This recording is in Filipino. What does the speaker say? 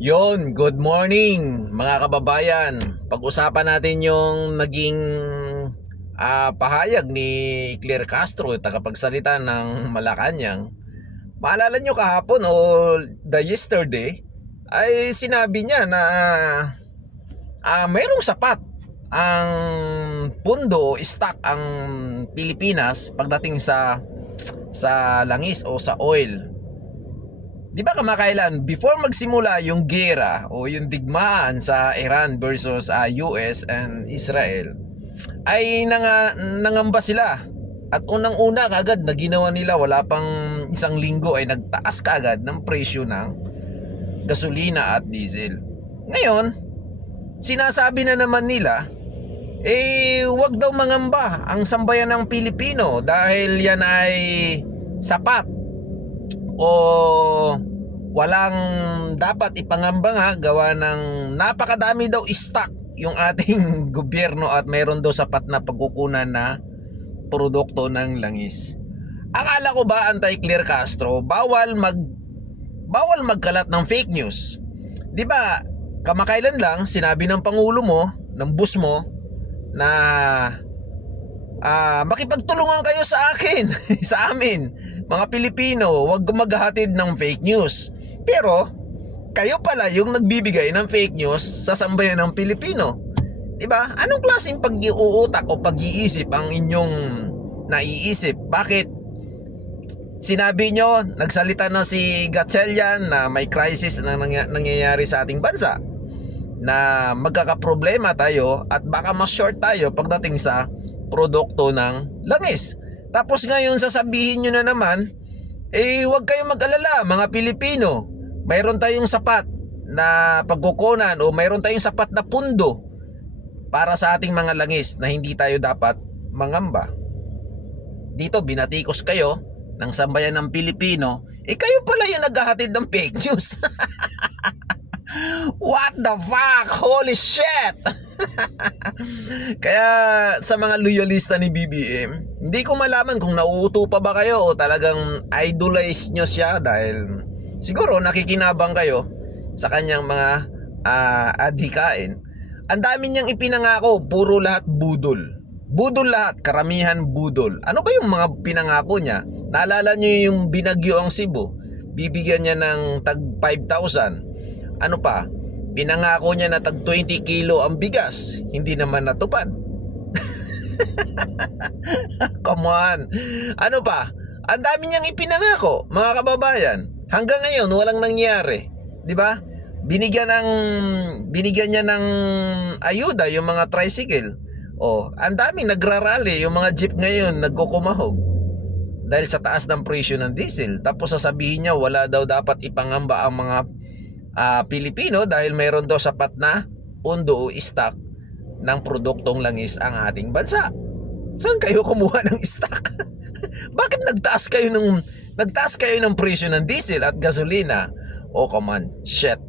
Yon, good morning mga kababayan. Pag-usapan natin yung naging pahayag ni Claire Castro, tagapagsalita ng Malacanang. Maalala nyo kahapon o the yesterday ay sinabi niya na mayroong sapat ang pundo o stock ang Pilipinas pagdating sa langis o sa oil. Di ba kamakailan, before magsimula yung gera o yung digmaan sa Iran versus US and Israel, ay nangamba sila. At unang-una kagad na ginawa nila, wala pang isang linggo ay nagtaas kagad ng presyo ng gasolina at diesel. Ngayon, sinasabi na naman nila, wag daw mangamba ang sambayan ng Pilipino dahil yan ay sapat o walang dapat ipangamba nga gawa ng napakadami daw stock yung ating gobyerno at meron daw sapat na pagkukunan na produkto ng langis. Akala ko ba anti-Claire Castro, bawal magkalat ng fake news. 'Di ba? Kamakailan lang sinabi ng pangulo mo, ng boss mo na makipagtulungan kayo sa akin, sa amin, mga Pilipino, huwag maghahatid ng fake news. Pero, kayo pala yung nagbibigay ng fake news sa sambayan ng Pilipino. Diba? Anong klaseng pag-iuutak o pag-iisip ang inyong naiisip? Bakit? Sinabi nyo, nagsalita na si Gatchalian na may crisis na nangyayari sa ating bansa, na magkakaproblema tayo at baka mas short tayo pagdating sa produkto ng langis. Tapos ngayon sasabihin nyo na naman, huwag kayong mag-alala mga Pilipino, mayroon tayong sapat na pagkukunan o mayroon tayong sapat na pundo para sa ating mga langis na hindi tayo dapat mangamba. Dito binatikos kayo ng sambayan ng Pilipino, kayo pala yung naghahatid ng fake news. What the fuck? Holy shit! Kaya sa mga loyalista ni BBM, hindi ko malaman kung nauuto pa ba kayo o talagang idolize nyo siya dahil siguro nakikinabang kayo sa kanyang mga adhikain. Ang dami niyang ipinangako, puro lahat budol. Budol lahat, karamihan budol. Ano ba yung mga pinangako niya? Naalala niyo yung binagyo ang Cebu? Bibigyan niya ng tag 5,000. Ano pa? Pinangako niya na tag 20 kilo ang bigas. Hindi naman natupad. Come on. Ano pa? Ang dami niyang ipinangako, mga kababayan. Hanggang ngayon walang nangyari, 'di ba? Binigyan niya ng ayuda yung mga tricycle. Ang daming nagrarally, yung mga jeep ngayon nagkukumahog dahil sa taas ng presyo ng diesel. Tapos sasabihin niya wala daw dapat ipangamba ang mga Pilipino dahil mayroon daw sapat na pundo o stock ng produktong langis ang ating bansa. Saan kayo kumuha ng stock? Bakit nagtaas kayo ng presyo ng diesel at gasolina? Oh, come on, shit.